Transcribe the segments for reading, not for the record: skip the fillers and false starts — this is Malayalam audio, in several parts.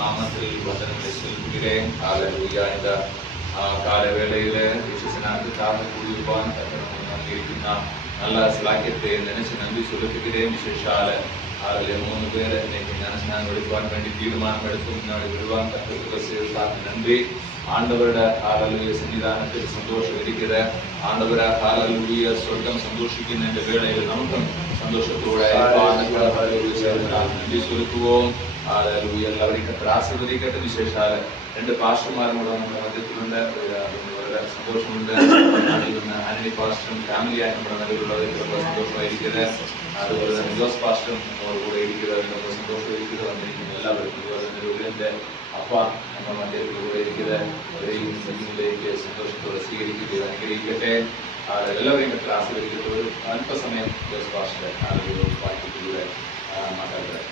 നാമത്തിൽ വചനങ്ങളെ സ്വീകരിക്കുകയും ഹല്ലേലൂയ. കാലവേളയില് യേശുവിനകത്ത് താഴ്ന്നു കൂടുവാൻ നൽകിയിരിക്കുന്ന നല്ല സ്ലാക്യത്തെ നനച്ച് നന്ദി സുലഭിക്കുകയും വിശേഷാല് അതിലെ 3 പേര് இன்னைக்கு ஞானஸ்நானம் எடுப்பான் வேண்டி தீர்மானம் எடுத்து முன்னாடி விடுவான் கற்றுக்கிறதுக்காக நன்றி. ஆண்டவரோட ஹல்லேலூயா சன்னிதானத்தில் சந்தோஷம் இருக்கிற ஆண்டவர ஹல்லேலூயா சொர்க்கம் சந்தோஷிக்கின்ற இந்த வேளையில் நமக்கும் சந்தோஷத்தோட நன்றி செலுத்துவோம். ഹല്ലേലൂയ. എല്ലാവരെയും കർത്താവ് ആശീർവദിക്കട്ടെ. വിശേഷാൽ 2 പാസ്റ്റർമാരും കൂടെ നമ്മുടെ മധ്യത്തിലുണ്ട്. വളരെ സന്തോഷമുണ്ട്. ആന്റണി പാസ്റ്ററും ഫാമിലിയായി നമ്മുടെ നടുവിലുള്ളത് സന്തോഷമായിരിക്കുന്നത്. അതുപോലെ തന്നെ ജോസ് പാസ്റ്ററും നമ്മുടെ കൂടെ ഇരിക്കുന്നത് നമ്മുടെ സന്തോഷമായിരിക്കുന്നത്. വന്നിരിക്കുന്ന എല്ലാവർക്കും അതുപോലെ തന്നെ രോഗിന്റെ അപ്പ നമ്മുടെ മധ്യത്തിൽ കൂടെ ഇരിക്കുന്നത് അവരെയും സന്നിധിയിലേക്ക് സന്തോഷത്തോടെ സ്വീകരിക്കുകയും അനുഗ്രഹിക്കട്ടെ. എല്ലാവരെയും കർത്താവ് ആശീർവദിക്കട്ടെ. ഒരു അല്പസമയം ജോസ് പാസ്റ്റർ വാക്യത്തിലൂടെ മാതാപിതാക്കൾ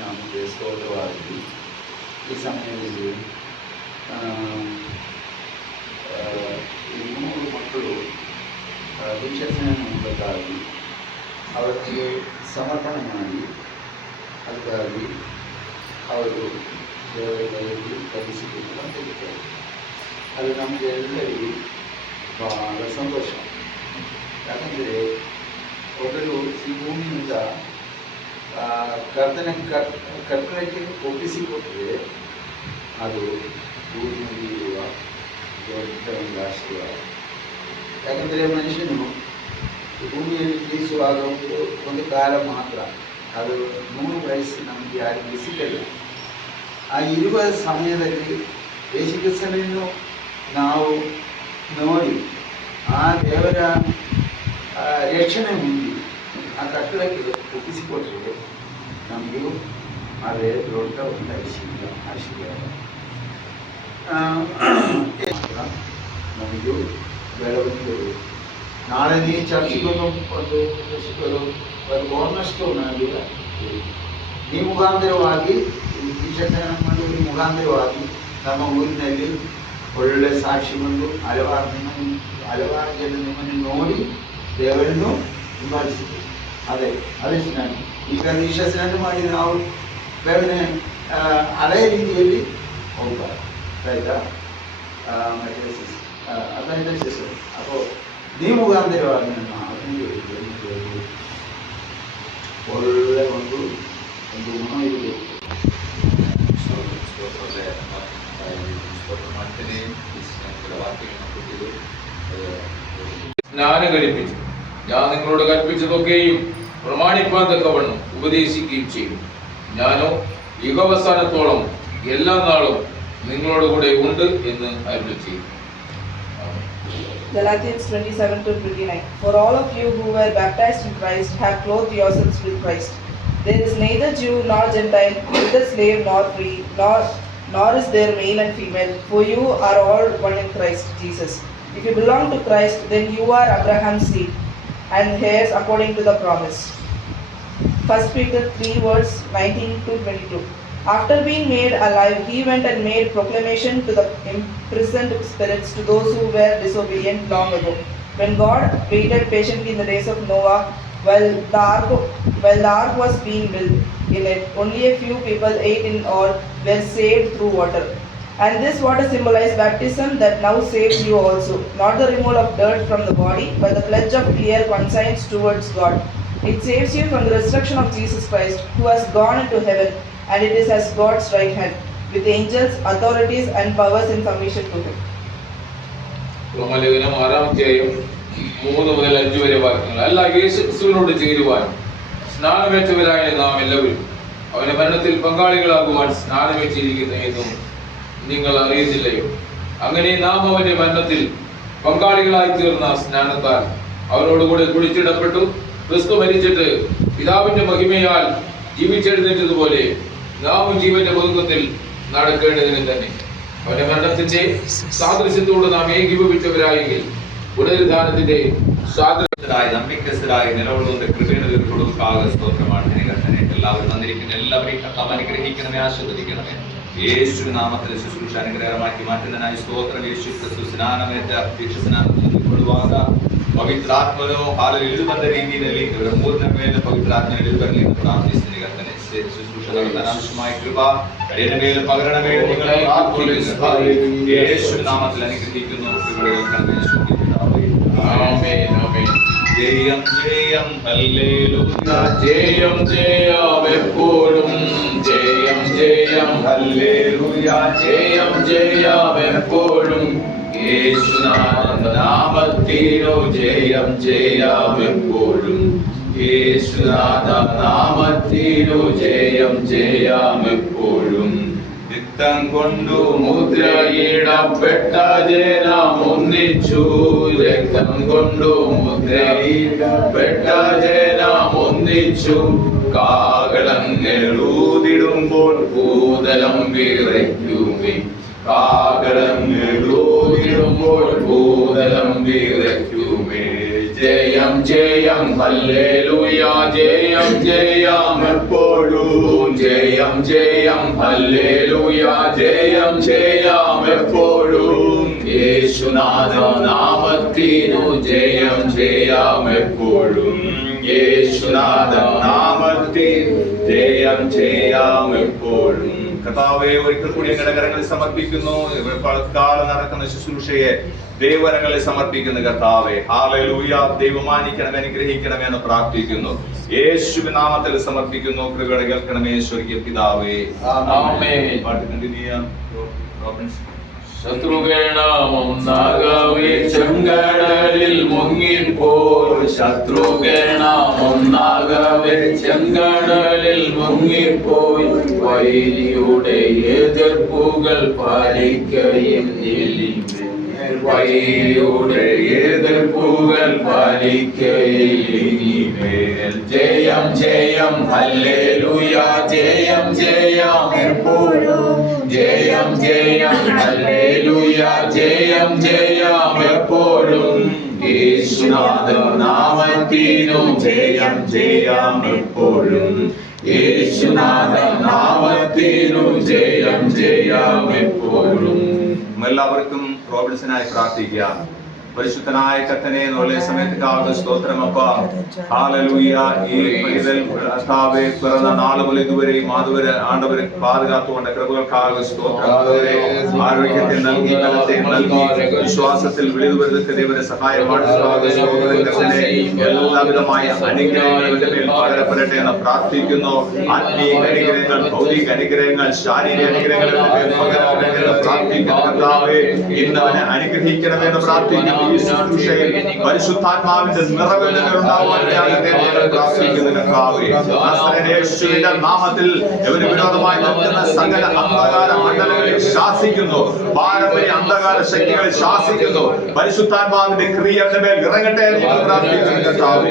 ನಮಗೆ ಸ್ತೋತ್ರವಾಗಲಿ. ಈ ಸಮಯದಲ್ಲಿ ಈ 3 ಮಕ್ಕಳು ದೀಕ್ಷಾಸ್ನಾನ ಮಾಡಬೇಕಾಗಿ ಅವರಿಗೆ ಸಮರ್ಪಣೆ ಮಾಡಿ ಅದಕ್ಕಾಗಿ ಅವರು ದೇವರಲ್ಲಿ ಕಲಿಸಿಕೊಂಡು ಬಂದಿರುತ್ತಾರೆ. ಅದು ನಮಗೆ ಎಲ್ಲರಿಗೂ ಬಹಳ ಸಂತೋಷ. ಯಾಕಂದರೆ ಒಬ್ಬರು ಈ ಭೂಮಿಯಿಂದ ಕರ್ತನಕ್ಕೆ ಒಪ್ಪಿಸಿಕೊಟ್ಟರೆ ಅದು ಭೂಮಿಯಲ್ಲಿ ಇರುವ ದೊಡ್ಡ ಒಂದು ಆಶೀರ್ವಾದ. ಯಾಕಂದರೆ ಮನುಷ್ಯನು ಭೂಮಿಯಲ್ಲಿ ಜೀವಿಸುವಾಗ ಒಂದು ಕಾಲ ಮಾತ್ರ, ಅದು 100 ವಯಸ್ಸು ನಮಗೆ ಯಾರಿಗೆ ಸಿಗಲ್ಲ. ಆ ಇರುವ ಸಮಯದಲ್ಲಿ ಯೇಸು ಕ್ರಿಸ್ತನನ್ನು ನಾವು ನೋಡಿ ಆ ದೇವರ ರಕ್ಷಣೆ ಹೊಂದಿ ಆ ಕಟ್ಟಡಕ್ಕೆ ಒಪ್ಪಿಸಿಕೊಟ್ಟರೆ ನಮಗೂ ಅದೇ ದೊಡ್ಡ ಒಂದು ಆಶೀರ್ವಾದ. ನಮಗೂ ಬೆಳವಣಿಗೆಗಳು ನಾಳೆ ನೀ ಚರ್ಚ್ಗಳು ಒಂದು ಬೋನಷ್ಟು ನನಗೆ ಈ ಮುಖಾಂತರವಾಗಿ ವಿಶೇಷಣ ಮಾಡುವ ಮುಖಾಂತರವಾಗಿ ನಮ್ಮ ಊರಿನಲ್ಲಿ ಒಳ್ಳೆ ಸಾಕ್ಷಿ ಬಂದು ಹಲವಾರು ಜನ ನಿಮ್ಮನ್ನು ನೋಡಿ ದೇವರನ್ನು ಹಿಂಬಾಲಿಸಿದೆ. ಅದೇ ನಾನು ಈಗ ವಿಶ್ವಾಸನ ಮಾಡಿ ನಾವು ಬೇಗನೆ ಹಳೆಯ ರೀತಿಯಲ್ಲಿ ಹೋಗ್ಬಾರ್ದು. ಆಯಿತಾ? ಅದರಿಂದ ಶಿಸ್ತು അപ്പോൾ നീ മുഖാന്തരವಾಗಿ ನನ್ನ ಒಳ್ಳೆ ಒಂದು ಗುಣ ಇರಬೇಕು. സ്നാനം കഴിപ്പിച്ചു. ഞാൻ നിങ്ങളോട് കൽപ്പിച്ചതൊക്കെയും പ്രമാണിപ്പാൻ തക്കവണ്ണം ഉപദേശിക്കുകയും ചെയ്യും. ഞാനോ യുഗാവസാനത്തോളം എല്ലാ നാളും നിങ്ങളോട് കൂടെ ഉണ്ട് എന്ന് അരുളി ചെയ്യും. Galatians 27-29. For all of you who were baptized in Christ have clothed yourselves with Christ. There is neither Jew nor Gentile, neither slave nor free, nor is there male and female, for you are all one in Christ Jesus. If you belong to Christ, then you are Abraham's seed and heirs according to the promise. 1 Peter 3:19-22. After being made alive, he went and made proclamation to the imprisoned spirits, to those who were disobedient long ago, when God waited patiently in the days of Noah while the ark was being built. In it, only a few people, 8 in all, were saved through water. And this water symbolized baptism that now saves you also, not the removal of dirt from the body, but the pledge of clear conscience towards God. It saves you from the resurrection of Jesus Christ, who has gone into heaven, and it is as God's right hand, with angels, authorities, and powers in submission to him. റോമാലേഖനം 6-ാം അധ്യായം 3 മുതൽ 5 വരെ വാക്യങ്ങൾ. അല്ല, യേശു ക്രിസ്തുവിനോട് ചേരുവാൻ സ്നാനമേറ്റവരായ നാം എല്ലാവരും അവന്റെ മരണത്തിൽ പങ്കാളികളാകുവാൻ സ്നാനമേറ്റിരിക്കുന്നു എന്നും നിങ്ങൾ അറിയുന്നില്ലയോ? അങ്ങനെ നാം അവന്റെ മരണത്തിൽ പങ്കാളികളായി തീർന്ന സ്നാനത്താൽ അവനോടുകൂടെ കുഴിച്ചിടപ്പെട്ടു. ക്രിസ്തു മരിച്ചിട്ട് പിതാവിന്റെ മഹിമയാൽ ജീവിച്ചെഴുന്നേറ്റതുപോലെ നാമും ജീവന്റെ പുതുക്കത്തിൽ നടക്കേണ്ടതിന് തന്നെ അവന്റെ മരണത്തിന്റെ സാദൃശ്യത്തോട് നാം ഏകീഭവിച്ചവരായെങ്കിൽ പുനരുദ്ധാനത്തിന്റെ സാദൃശ്യരായ നന്ദിക്കസ്ഥരായ നിലകൊള്ളുന്ന കൃപയുടെ കൊടുക്കാതെ സ്തോത്രമാണ്. എല്ലാവരും തന്നിരിക്കുന്ന എല്ലാവരെയും കർത്താവ് അനുഗ്രഹിക്കണമേ, ആശീർവദിക്കണമേ. യേശു നാമത്തിൽ ശുശ്രൂഷ അനുഗ്രഹമാക്കി മാറ്റുന്നതിനായി സ്തോത്രം. യേശു ക്രിസ്തു സ്നാനമേറ്റ ദീക്ഷസ്നാനത്തിൽ കൊള്ളുവാക പവിത്രാത്മനോ ഹാലിൽ എഴുതുന്ന രീതിയിലല്ലേ ഇവിടെ പൂർണ്ണമേല പവിത്രാത്മ എഴുതുവരലി പ്രാർത്ഥിക്കുന്ന കർത്തനെ ശുശ്രൂഷ നടത്താൻ ആവശ്യമായ കൃപ മേൽ പകരണമേ നിങ്ങളെ യേശു നാമത്തിൽ അനുഗ്രഹിക്കുന്നു. ജയം ജയം ഹല്ലേലൂയ, ജയം ജയം എപ്പോഴും, ജയം ജയം ഹല്ലേലൂയ, ജയം ജയം എപ്പോഴും. യേശുനാഥ നാമത്തിനു ജയം ജയം എപ്പോഴും, യേശുനാഥ നാമത്തിനു ജയം ജയം എപ്പോഴും. രക്തം കൊണ്ടു മുദ്രയിടപ്പെട്ട ജനം ഒന്നിച്ചു, രക്തം കൊണ്ടു മുദ്രയിടപ്പെട്ട ജനം ഒന്നിച്ചു. കാഹളങ്ങളൂതിടുമ്പോൾ ഭൂതലം വിറയ്ക്കുമേ, കാഹളങ്ങളൂതിടുമ്പോൾ ഭൂതലം വിറയ്ക്കുമേ. ജയം ജയം ഹല്ലേലൂയ, ജയം ജയം എപ്പോഴും, ജയം ജയം ഹല്ലേലൂയ, ജയം ജയം എപ്പോഴും. യേശുനാഥ നാമത്തിനു ജയം ജയം എപ്പോഴും, യേശുനാഥ നാമത്തിനു ജയം ജയം എപ്പോഴും. കർത്താവേ, ഒരിക്കൽ കൂടി ഞങ്ങളുടെ കരങ്ങളിൽ സമർപ്പിക്കുന്നു. കാലം നടക്കുന്ന ശുശ്രൂഷയെ ദൈവകരങ്ങളിൽ സമർപ്പിക്കുന്നു കർത്താവേ. ഹല്ലേലൂയ. ദൈവമാനിക്കണമേ, അനുഗ്രഹിക്കണമേ എന്ന് പ്രാർത്ഥിക്കുന്നു. യേശുവിൻ നാമത്തിൽ സമർപ്പിക്കുന്നു. കൃപയോടെ കേൾക്കണമേ സ്വർഗീയ പിതാവേ. ആമേൻ. പാട്ട് കണ്ടിന്യൂ ചെയ്യാം. ശത്രുഗണമൊന്നാകവേ ചെങ്കടലിൽ മുങ്ങിപ്പോൽ, ശത്രുഗണമൊന്നാകവേ ചെങ്കടലിൽ മുങ്ങിപ്പോയി. വൈരിയുടെ എതിർപ്പുകൾ പാലിക്കയും നിലിമേ, വൈരിയുടെ എതിർപ്പുകൾ പാലിക്കയിലിനിമേൽ. ജയം ജയം ഹല്ലേലൂയ, ജയം ജയം എപ്പോഴും, ജയം ജയം ഹല്ലേലൂയ, ജയം ജയം എപ്പോഴും. യേശുനാഥ നാമത്തിനു ജയം ജയം എപ്പോഴും, യേശുനാഥ നാമത്തിനു ജയം ജയം എപ്പോഴും. എല്ലാവർക്കും റോബിൻസനായി പ്രാർത്ഥിക്കാം. പരിശുദ്ധനായ കർത്താവേ, ഒരേ സമയത്തേക്കാവുന്ന സ്തോത്രം അപ്പാ. ഹല്ലേലൂയ. ഈ പൈതൽ കർത്താവേ പിറന്ന നാൾ മുതൽ ഇതുവരെയും അതുവരെ ആണ്ടവരെ പാതുകാത്തുകൊണ്ട് കൃപകൾക്കാக സ്തോത്രം. ആരോഗ്യത്തെ നൽകി, ബലത്തെ നൽകി, വിശ്വാസത്തിൽ വിളിതുവരുന്ന ദൈവത്തെ സഹായമായിട്ടുള്ള എല്ലാവിധമായ അനുഗ്രഹങ്ങളുടെ മേൽ പകരപ്പെടട്ടെ എന്ന് പ്രാർത്ഥിക്കുന്നു. ആത്മീയ അനുഗ്രഹങ്ങൾ, ഭൗതിക അനുഗ്രഹങ്ങൾ, ശാരീരിക അനുഗ്രഹങ്ങളുടെ മേൽ പകരപ്പെടട്ടെ എന്ന് പ്രാർത്ഥിക്കുന്നു കർത്താവേ. ഇന്നവനെ അനുഗ്രഹിക്കണമെന്ന് പ്രാർത്ഥിക്കുന്നു. ഈ ശുശ്രൂഷയിൽ പരിശുദ്ധാത്മാവിന്റെ നിറവേറ്റൽ ഉണ്ടാകുവാൻ പ്രാർത്ഥിക്കുന്നു കർത്താവേ. യേശുവിന്റെ നാമത്തിൽ ഇവന് വിരോധമായി നിൽക്കുന്ന സകല അന്ധകാര മണ്ഡലങ്ങളെ ശാസിക്കുന്നു. പാരമ്പര്യ അന്ധകാര ശക്തികളെ ശാസിക്കുന്നു. പരിശുദ്ധാത്മാവിന്റെ ക്രിയയുടെ മേൽ ഇറങ്ങട്ടെ എന്ന് പ്രാർത്ഥിക്കുന്നു കർത്താവേ.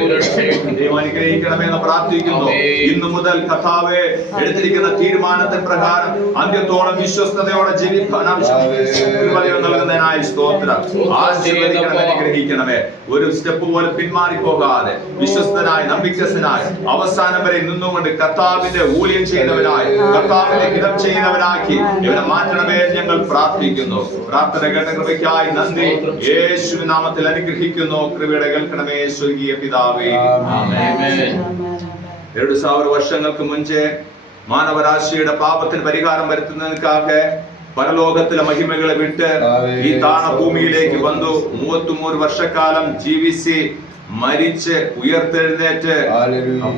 ദൈവം അനുഗ്രഹിക്കണമെന്ന് പ്രാർത്ഥിക്കുന്നു. ഇന്നു മുതൽ കർത്താവേ എടുത്തിരിക്കുന്ന തീരുമാനത്തിന് പ്രകാരം അന്ത്യത്തോളം വിശ്വസ്തയോടെ ജീവിക്കാൻ നൽകുന്നതിനായി സ്തോത്രം. അനുഗ്രഹിക്കണമേ. ഒരു സ്റ്റെപ്പ് പോലെ പിന്മാറി പോകാതെ വിശ്വസ്തനായി, നമ്പിക്കസ്ഥനായി അവസാനം വരെ നിന്നുകൊണ്ട് കർത്താവിന്റെ ഊഴിയം ചെയ്യുന്നവനായി, കർത്താവിന്റെ ഹിതം ചെയ്യുന്നവനാക്കി ഇവനെ മാറ്റണമേ ഞങ്ങൾ പ്രാർത്ഥിക്കുന്നു. പ്രാർത്ഥന കേട്ട കൃപയ്ക്കായി നന്ദി. യേശുവിൻ നാമത്തിൽ അനുഗ്രഹിക്കുന്നു. കൃപയുടെ കേൾക്കണമേ സ്വർഗീയ പിതാവേ. 2000 വർഷങ്ങൾക്ക് മുൻപേ മാനവരാശിയുടെ പാപത്തിന് പരിഹാരം വരുത്തുന്നതിനാக പരലോകത്തിലെ മഹിമകളെ വിട്ട് ഈ താണഭൂമിയിലേക്ക് വന്നു 33 വർഷക്കാലം ജീവിച്ച് മരിച്ച് ഉയർത്തെഴുന്നേറ്റ്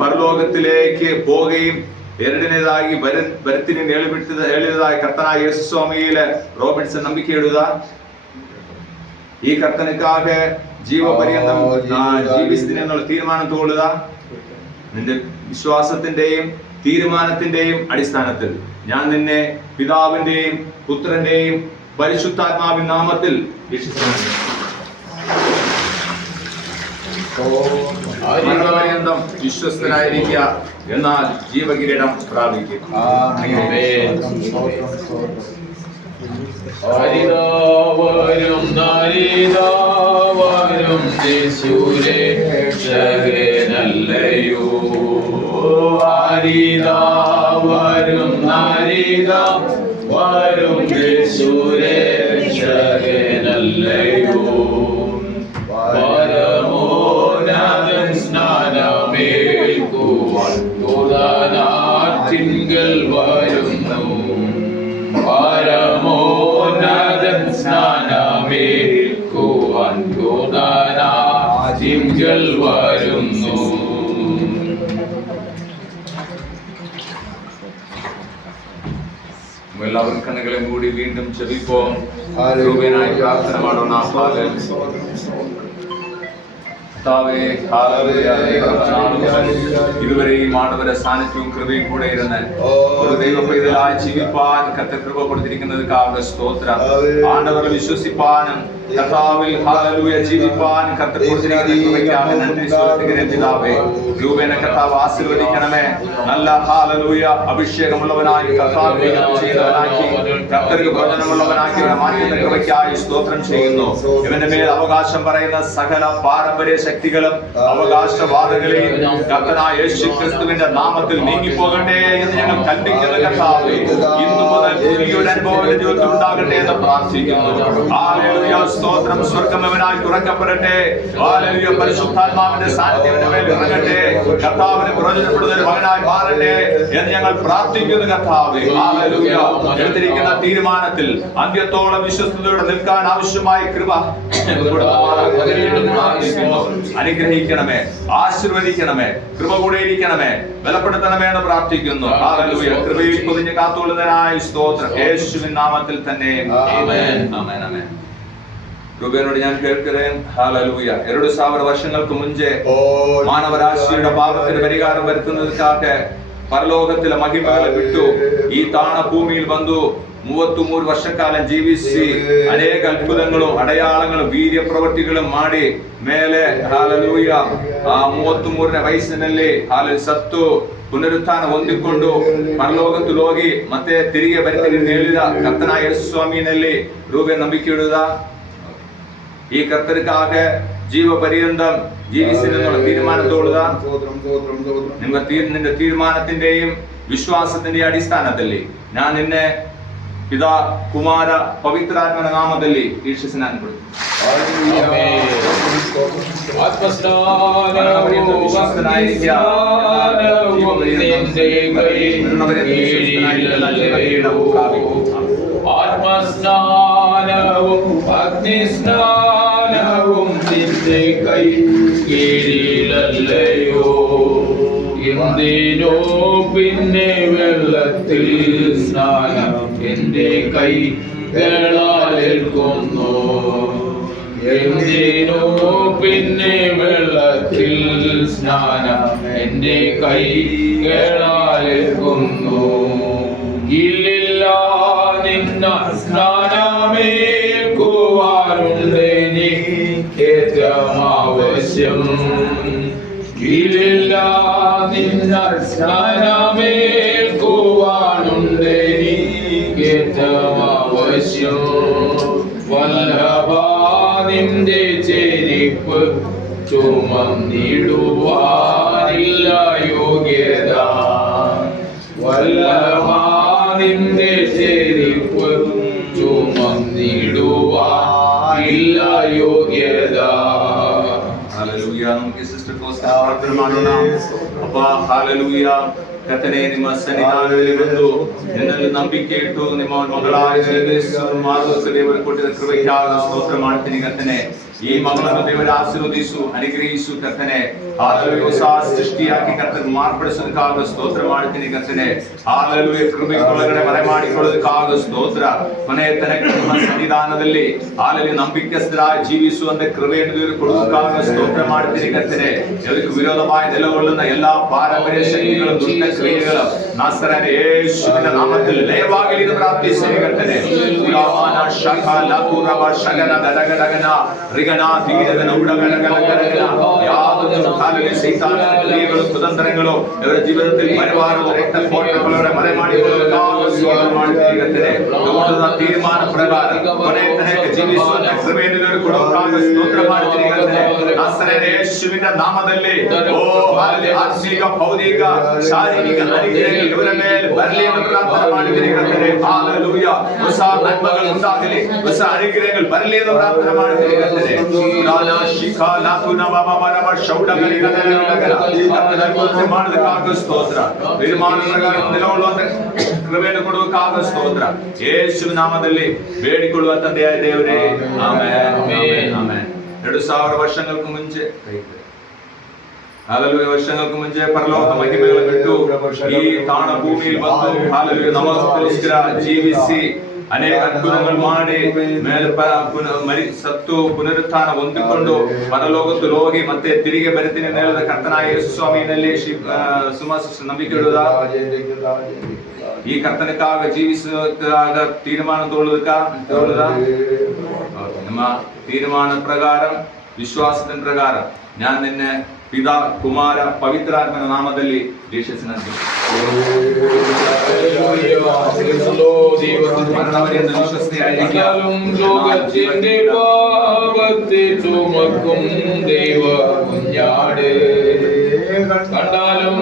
പരലോകത്തിലേക്ക് പോകുകയും ಎರಡನೇದಾಗಿ ಬರುತ್ತೀನಿ ಹೇಳಿದಾಗಿ ಕರ್ತನಾയ ಯೇಸು ಸ್ವಾಮಿயில റോബിൻസൺ ನಂಬಿಕೆ ಇಡುದ ഈ കർത്തനക്കാக ജീവപര്യന്തം ജീവിസ്തിന് എന്നുള്ള തീരുമാനം തോളുക. നിന്റെ വിശ്വാസത്തിന്റെയും തീരുമാനത്തിന്റെയും അടിസ്ഥാനത്തിൽ ഞാൻ നിന്നെ പിതാവിന്റെയും പുത്രന്റെയും പരിശുദ്ധാത്മാവിൻ നാമത്തിൽ ജീവപര്യന്തം വിശ്വസ്തനായിരിക്കുക, എന്നാൽ ജീവകിരീടം പ്രാപിക്കും. ഹരിതാവരും നരിതാവരും യേശുരക്ഷകനല്ലയോ, ഹരിതാവരും നരിതാവരും വാരും യേശുരക്ഷകനല്ലയോ പരമോന്നതൻ സ്നാനമേൽക്കുവാൻ ദൂതനാറ്റിങ്കൽ വരുന്നു പരമോന്നതൻ സ്നാനമേൽക്കുവാൻ ദൂതനാറ്റിങ്കൽ വരുന്നു. എല്ലാവരും കണ്ണുകളെ മൂടി വീണ്ടും ജപിപ്പോം. രൂപേനായി പ്രാർത്ഥന പാടുന്ന ഇതുവരെ ഈ മാണവരുടെ സാന്നിധ്യവും കൃപയും കൂടെ ഇരുന്ന് ഒരു ദൈവ പൈതലായി ജീവിപ്പാൻ കർത്താവ് കൃപ കൊടുത്തിരിക്കുന്നതിനാக സ്തോത്രം. ആണ്ടവരെ വിശ്വസിപ്പാനും കർത്താവിൽ ഹല്ലേലൂയ ജീവിപ്പാൻ കർത്താവ് കൊടുത്തിരിക്കുന്ന കൃപയ്ക്കാக നന്ദി സ്തുതിക്കുന്നു പിതാവേ. രൂപേന കർത്താവ് ആശീർവദിക്കണമേ. നല്ല ഹല്ലേലൂയ അഭിഷേകമുള്ളവനായി കർത്താവിനെ ചെയ്തവനാക്കി കർത്തർക്ക് പ്രയോജനമുള്ളവനാക്കി മാറ്റുന്ന കൃപയ്ക്കായി സ്തോത്രം ചെയ്യുന്നു. ഇവന്റെ മേൽ അവകാശം പറയുന്ന സകല പാരമ്പര്യ ശക്തികളും അവകാശവാദങ്ങളെയും കർത്തനായ യേശു ക്രിസ്തുവിന്റെ നാമത്തിൽ നീങ്ങിപ്പോകട്ടെ എന്ന് ഞങ്ങൾ കൽപ്പിക്കുന്ന കർത്താവേ, ഇന്നു മുതൽ പുതിയൊരു അനുഭവം ജീവിതത്തിൽ ഉണ്ടാകട്ടെ എന്ന് പ്രാർത്ഥിക്കുന്നു. ഹല്ലേലൂയ സ്തോത്രം. സ്വർഗ്ഗം അവനായി തുറക്കപ്പെടട്ടെ. ഹല്ലേലൂയ പരിശുദ്ധാത്മാവിന്റെ സാന്നിധ്യം അവന്റെ മേൽ ഇറങ്ങട്ടെ. കർത്താവിന് പ്രയോജനപ്പെടുന്ന ഒരു മകനായി മാറട്ടെ എന്ന് ഞങ്ങൾ പ്രാർത്ഥിക്കുന്നു കർത്താവേ. ഹല്ലേലൂയ എടുത്തിരിക്കുന്ന തീരുമാനത്തിൽ അന്ത്യത്തോളം വിശ്വസ്തയോടെ നിൽക്കാൻ ആവശ്യമായ കൃപ അനുഗ്രഹിക്കണമേ, ആശീർവദിക്കണമേ, കൃപ കൂടെ ഇരിക്കണമേ, ബലപ്പെടുത്തണമേ എന്ന് പ്രാർത്ഥിക്കുന്നു. ഹല്ലേലൂയ കൃപയിൽ പൊതിഞ്ഞ് കാത്തുകൊള്ളുന്നതിനായി സ്തോത്രം. യേശുവിൻ നാമത്തിൽ തന്നെ ആമേൻ. ആമേൻ. ആമേൻ. രൂപേനോട് ഞാൻ കേൾக்கிறேன். ഹല്ലേലൂയ 2000 വർഷങ്ങൾക്ക് മുൻപേ മാനവരാശിയുടെ പാപത്തിന് പരിഹാരം വരുത്തുന്നതിനാக പരലോകത്തിലെ മഹിമകളെ വിട്ടു ഈ താണ ഭൂമിയിൽ വന്നു 33 ವರ್ಷಕಾಲ ಜೀವಿಸಿ ಅನೇಕ ಅದ್ಭುತಗಳು ಅಡೆಯಾಳಗಳು ವೀರ್ಯ ಪ್ರವೃತ್ತಿಗಳು ಮಾಡಿ ಮೇಲೆ ಹಾಲೆಲೂಯ ಆ 33ನೇ ವಯಸ್ಸಿನಲ್ಲಿ ಸತ್ತು ಪುನರುತ್ಥಾನ ಹೊಂದಿಕೊಂಡು ಪರಲೋಕಕ್ಕೆ ಹೋಗಿ ಮತ್ತೆ ತಿರುಗಿ ಬರ್ತೀನಿ ಎಂದು ಹೇಳಿದ ಕರ್ತನಾಯ ಯೇಸು ಸ್ವಾಮಿಯಲ್ಲಿ ರೂಬೆ ನಂಬಿಕೆ ಇಡುವುದ ഈ കർത്തർക്കാക ജീവ പര്യന്തം ജീവിച്ചിരുന്നുള്ള തീരുമാനത്തോടുക നിന്റെ തീരുമാനത്തിന്റെയും വിശ്വാസത്തിന്റെയും അടിസ്ഥാനത്തിൽ ഞാൻ നിന്നെ പിതാ കുമാര പവിത്രാത്മന നാമದಲ್ಲಿ ഈശ്വരനാൻ കൊടുത്തു. ആത്മസ്നാനവും അഗ്നിസ്നാനവും നിന്റെ കൈ കീഴിലല്ലയോ എന്തിനോ പിന്നെ വെള്ളത്തിൽ സ്നാനം എന്റെ കൈകളാലേൽക്കുന്നു എന്തിനോ പിന്നെ വെള്ളത്തിൽ സ്നാനം എന്റെ കൈകളാലേൽക്കുന്നു ഇല്ലില്ല നിന്ന സ്നാനമേൽക്കുവാനുണ്ടെനിക്കേറ്റവും ആവശ്യം ഇല്ലില്ല നിന്ന സ്നാനമേൽക്കുവാനുണ്ടെനിക്കേറ്റവും ആവശ്യം വല്ലഭാ നിന്റെ ചെരിപ്പ് ചുമന്നിടുവാനില്ല യോഗ്യത വല്ലഭാ നിന്റെ ചെരിപ്പ് ചുമന്നിടുവാനില്ല യോഗ്യത. ഹല്ലേലൂയ. നമുക്ക് സിസ്റ്റർ കോസ്റ്റർ പ്രാർത്ഥന ಮಾಡೋಣ. ಅಪ್ಪ ಹಲ್ಲೆಲೂಯ ಕರ್ತನೇ ನಿಮ್ಮ ಸನ್ನಿಧಾನದಲ್ಲಿ ಬಂದು ನಿನ್ನಲ್ಲಿ ನಂಬಿಕೆ ಇಟ್ಟು ನಿಮ್ಮ ಮಗಳಾಗಿ ಜೀವಿಸಲು ಮಾರ್ಗದರ್ಶಕ ದೇವರು ಕೊಟ್ಟಿದ್ದ ಕೃಪೆಗಾಗಿ ಸ್ತೋತ್ರ ಮಾಡ್ತೀನಿ ಕರ್ತನೇ. ಈ ಮಗಳನ್ನು ದೇವರ ಆಶೀರ್ವದಿಸು ಅನುಗ್ರಹಿಸು ಕರ್ತನೇ. ಹಲ್ಲೆಲೂಯ ಹೊಸ ಸೃಷ್ಟಿಯಾಗಿ ಕರ್ತನ ಮಾರ್ಪಡಿಸೋದಕ್ಕಾಗ ಸ್ತೋತ್ರ ಮಾಡ್ತೀನಿ ಕರ್ತನೇ. ಹಲ್ಲೆಲೂಯ ಕೃಪೆಗೊಳಗಡೆ ಮರೆ ಮಾಡಿಕೊಳ್ಳೋದಕ್ಕಾಗ ಸ್ತೋತ್ರ. ಕೊನೆಯ ತನಕ ನಿಮ್ಮ ಸನ್ನಿಧಾನದಲ್ಲಿ ಹಲ್ಲೆಲೂಯ ನಂಬಿಕೆಸ್ಥರಾಗಿ ಜೀವಿಸುವಂತೆ ಕೃಪೆಯನ್ನು ದೇವರು ಕೊಡುವುದಕ್ಕಾಗ ಸ್ತೋತ್ರ ಮಾಡ್ತೀನಿ ಕರ್ತನೇ. ಇದಕ್ಕೆ ವಿರೋಧವಾಗಿ ನೆಲೆಗೊಳ್ಳುന്ന ಎಲ್ಲಾ ಪಾರಂಪರ್ಯ ಶಕ್ತಿಗಳು ದುಷ್ಟ ಕ್ರಿಯೆಗಳು ನಾಸರನ ಯೇಸುವಿನ ನಾಮದಲ್ಲಿ ಲಯವಾಗಲಿ ಎಂದು ಪ್ರಾರ್ಥಿಸುತ್ತೇನೆ ಕರ್ತನೇ. ಪುರಾಮಾನ ಶಖ ಲಕುರವ ಶಗನ ದಡಗಡಗನ ರಿಗಣ ಧೀರಗನ ಉಡಗಡಗಡಗನ ಯಾವುದನ್ನು ಕಾಲಲ್ಲಿ ಸೈತಾನನ ಕ್ರಿಯೆಗಳು ಕುತಂತ್ರಗಳು ಇವರ ಜೀವನದಲ್ಲಿ ಬರಬಾರದು ರಕ್ತ ಕೋಟೆಗಳವರ ಮರೆ ಮಾಡಿಕೊಳ್ಳುವುದಕ್ಕಾಗ ಸ್ತೋತ್ರ ಮಾಡ್ತೀನಿ ಕರ್ತನೇ. ದೊಡ್ಡದ ತೀರ್ಮಾನ ಪ್ರಕಾರ ಕೊನೆಯ ತನಕ ಜೀವಿಸುವಂತ ಕೃಪೆಯನ್ನು ಕೊಡುವುದಕ್ಕಾಗ ಸ್ತೋತ್ರ ಮಾಡ್ತೀನಿ ಕರ್ತನೇ. ನಸರೇಯ ಯೇಸುವಿನ ನಾಮದಲ್ಲಿ ಓ ಹಾಲೆಲೂಯಾ ಆತ್ಮಿಕ ಭೌತಿಕ ಶಾರೀರಿಕ ಅನುಗ್ರಹಗಳು ಇವರ ಮೇಲೆ ಬರಲಿ ಎಂದು ಪ್ರಾರ್ಥನೆ ಮಾಡಿದ್ದೀನಿ ಕರ್ತನೇ. ಹಾಲೆಲೂಯಾ ಹೊಸ ನನ್ಮಗಳು ಉಂಟಾಗಲಿ, ಹೊಸ ಅನುಗ್ರಹಗಳು ಬರಲಿ ಎಂದು ಪ್ರಾರ್ಥನೆ ಮಾಡಿದ್ದೀನಿ ಕರ್ತನೇ. ನಾನಾ ಶಿಖಾ ನಾಕುನ ಬಾಬಾ ಮರಮ ಶೌಡಗಲಿ ಕನ್ನಡಗಳ ಕರ್ತನೇ ಮಾಡೋದಕ್ಕಾಗ ಸ್ತೋತ್ರ. ನಿರ್ಮಾಣ ಪ್ರಕಾರ ನಿಲುಕೊಳ್ಳುವಂತ ಕೃಪೆಯನ್ನು ಕೊಡುವುದಕ್ಕಾಗ ಸ್ತೋತ್ರ. ಯೇಸುವಿನ ನಾಮದಲ್ಲಿ ಬೇಡಿಕೊಳ್ಳುವ ತಂದೆಯಾದ ದೇವರೇ, ಆಮೆನ್ ಆಮೆನ್ ಆಮೆನ್. 2000 ವರ್ಷങ്ങൾക്ക് ಮುಂಚೆ ಹಾಲೆಲೂಯಾ ವರ್ಷങ്ങൾക്ക് ಮುಂಚೆ ಪರಲೋಕ ಮಹಿಮೆಗಳ ಬಿಟ್ಟು ಈ ತಾಣ ಭೂಮಿಯಲ್ಲಿ ಬಂದು ಹಾಲೆಲೂಯಾ ನಮಗೋಸ್ಕರ ಜೀವಿಸಿ ಅನೇಕ ಅದ್ಭುತಗಳು ಮಾಡಿ ಮೇಲೆ ಸತ್ತು ಪುನರುತ್ಥಾನ ಹೊಂದಿಕೊಂಡು ಪರಲೋಕದಲ್ಲಿ ಹೋಗಿ ಮತ್ತೆ ತಿರುಗಿ ಬರ್ತೀನಿ ಹೇಳದ ಕರ್ತನಾದ ಯೇಸು ಸ್ವಾಮಿಯಲ್ಲಿ ನಂಬಿಕೆ ಇಡುವುದ ഈ കർത്തനക്കാക ജീവിച്ചതാക തീരുമാനം തോളുക നമ്മ തീരുമാന പ്രകാരം വിശ്വാസത്തിൻ പ്രകാരം ഞാൻ നിന്നെ പിതാ കുമാര പവിത്രാത്മന നാമದಲ್ಲಿ ದೀಕ್ಷಿಸಿನಂತೆ മരണവരെന്ന് വിശ്വസ്തയായിരിക്കും. ലോകത്തിന്റെ പാപത്തെ ചുമക്കും ദൈവ കുഞ്ഞാട് കണ്ടാലും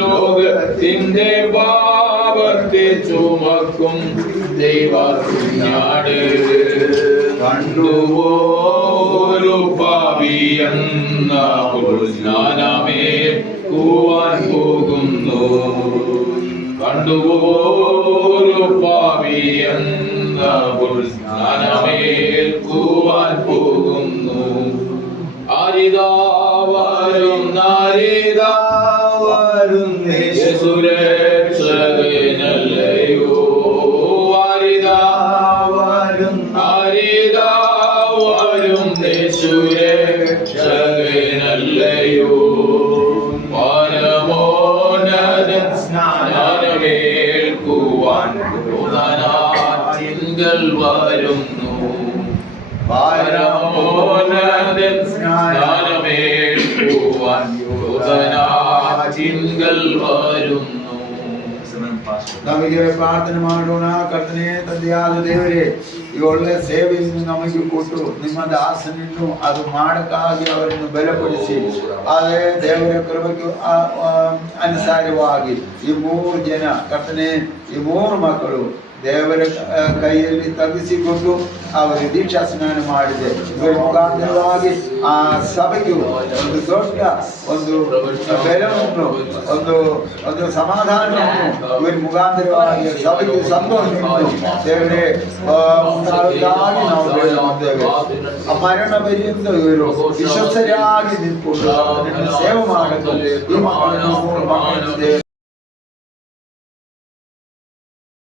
ലോകത്തിന്റെ പാപത്തെ ചുമക്കും ദൈവ കുഞ്ഞാട് കണ്ടുവോ ഒരു പാപിയെന്ന ഞാനമേ കൂവാൻ പോകുന്നു. കണ്ടുവോ ഒരു പാപിയെന്ന ഞാനമേൽ കൂവാൻ പോകുന്നു. ആരിതാവരും നാരിതാവരും യേശുരക്ഷകനല്ലയോ. ആരിതാവരും നാരിതാവരും യേശുരക്ഷകനല്ലയോ. പരമോന്നതൻ സ്നാനമേൽക്കുവാൻ തിങ്കൾ വരുന്നു. പരമോന്നതൻ സ്നാനമേൽക്കുവാൻ തിങ്കൾ വരുന്നു. ನಮಗೆ ಪ್ರಾರ್ಥನೆ ಮಾಡೋಣ. ಕರ್ತನೇ ತಂದೆಯಾದ ದೇವರೇ, ಈ ಒಳ್ಳೆ ಸೇವೆಯನ್ನು ನಮಗೆ ಕೊಟ್ಟು ನಿಮ್ಮ ದಾಸನನ್ನು ಅದು ಮಾಡಕ್ಕಾಗಿ ಅವರನ್ನು ಬಲಪಡಿಸಿ ಅದೇ ದೇವರ ಕೃಪೆಗೆ ಅನುಸಾರವಾಗಿ ಈ 3 ಜನ ಕರ್ತನೇ, ಈ 3 ಮಕ್ಕಳು ದೇವರ ಕೈಯಲ್ಲಿ ತಗ್ಗಿಸಿಕೊಂಡು ಅವರು ದೀಕ್ಷಾ ಸ್ನಾನ ಮಾಡಿದೆ. ಇವರ ಮುಖಾಂತರವಾಗಿ ಆ ಸಭೆಗೆ ಒಂದು ದೊಡ್ಡ ಒಂದು ಬೆಲೆಯನ್ನು ಒಂದು ಸಮಾಧಾನವನ್ನು ಇವರ ಮುಖಾಂತರವಾಗಿ ಸಭೆಗೆ ಸಂತೋಷವನ್ನು ದೇವರೇ ಉಂಟಾಗಿ ನಾವು ಬೇಡುತ್ತೇವೆ. ಆ ಮರಣ ಪರ್ಯಂತ ಇವರು ವಿಶ್ವಸ್ತರಾಗಿ ನಿಂತ್ಕೊಂಡು ಸೇವೆ ಮಾಡಲು ಈ ಮಕ್ಕಳನ್ನು